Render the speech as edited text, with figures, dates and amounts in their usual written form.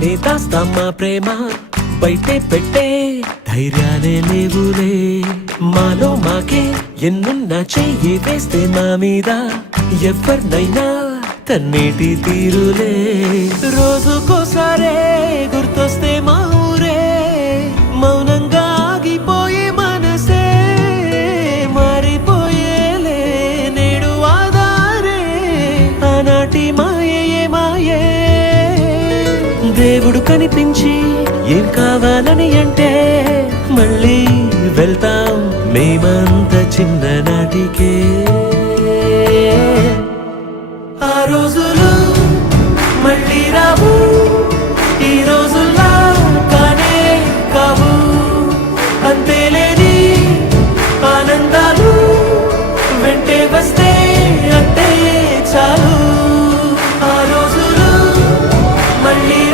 నే దాస్తాం మా ప్రేమ బయటే పెట్టే ధైర్యాలే లేవులే మాలో మాకే ఎన్నున్నా చెయ్యి వేస్తే మా మీద ఎవరినైనా తన్నేటి తీరులే రోజుకోసారే గుర్తొస్తే మా ఊరే మౌనంగా ఆగిపోయే మనసే మారిపోయేలే నేడు ఆధారే ఆనాటి మాయే మాయే దేవుడు కనిపించి ఏం కావాలని అంటే మళ్ళీ వెళ్తాం మేమంత చిన్ననాటికే